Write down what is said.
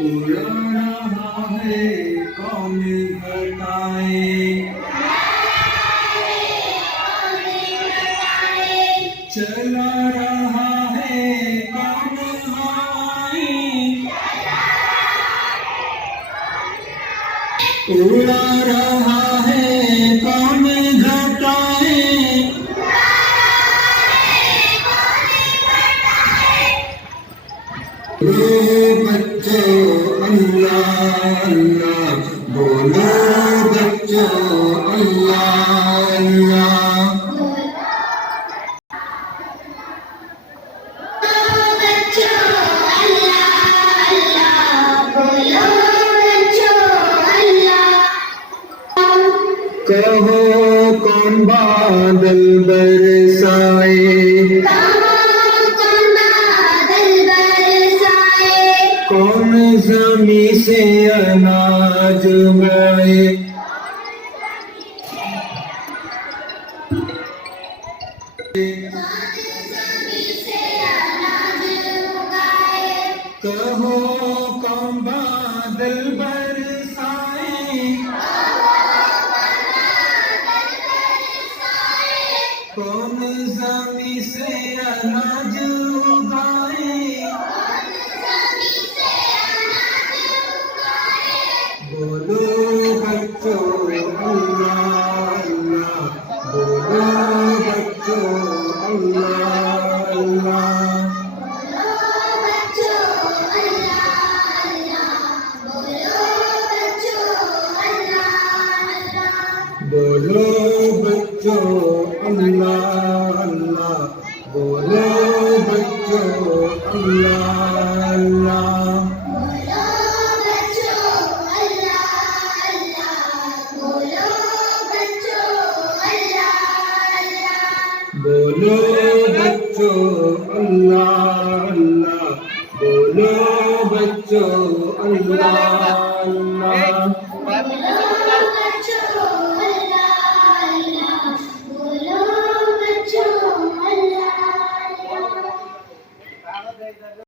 उड़ा रहा है कौन बताए, चला रहा है कौन हवाएं, उड़ा रहा है कौन घटाएं, बोलो बच्चों अल्लाह अल्लाह, बोलो बच्चों अल्लाह अल्लाह। कहो कौन बादल बरसाए, कौन ज़मी से अनाज उगाए, कहो कौन बादल बरसाए, कौन ज़मी से अनाज उगाए, बोलो बच्चों अल्लाह अल्लाह, बोलो बच्चों अल्लाह अल्लाह। बोलो बच्चों अल्लाह अल्लाह, बोलो बच्चों अल्लाह अल्लाह। बोलो बच्चों अल्लाह अल्लाह, बोलो बच्चों अल्लाह अल्लाह।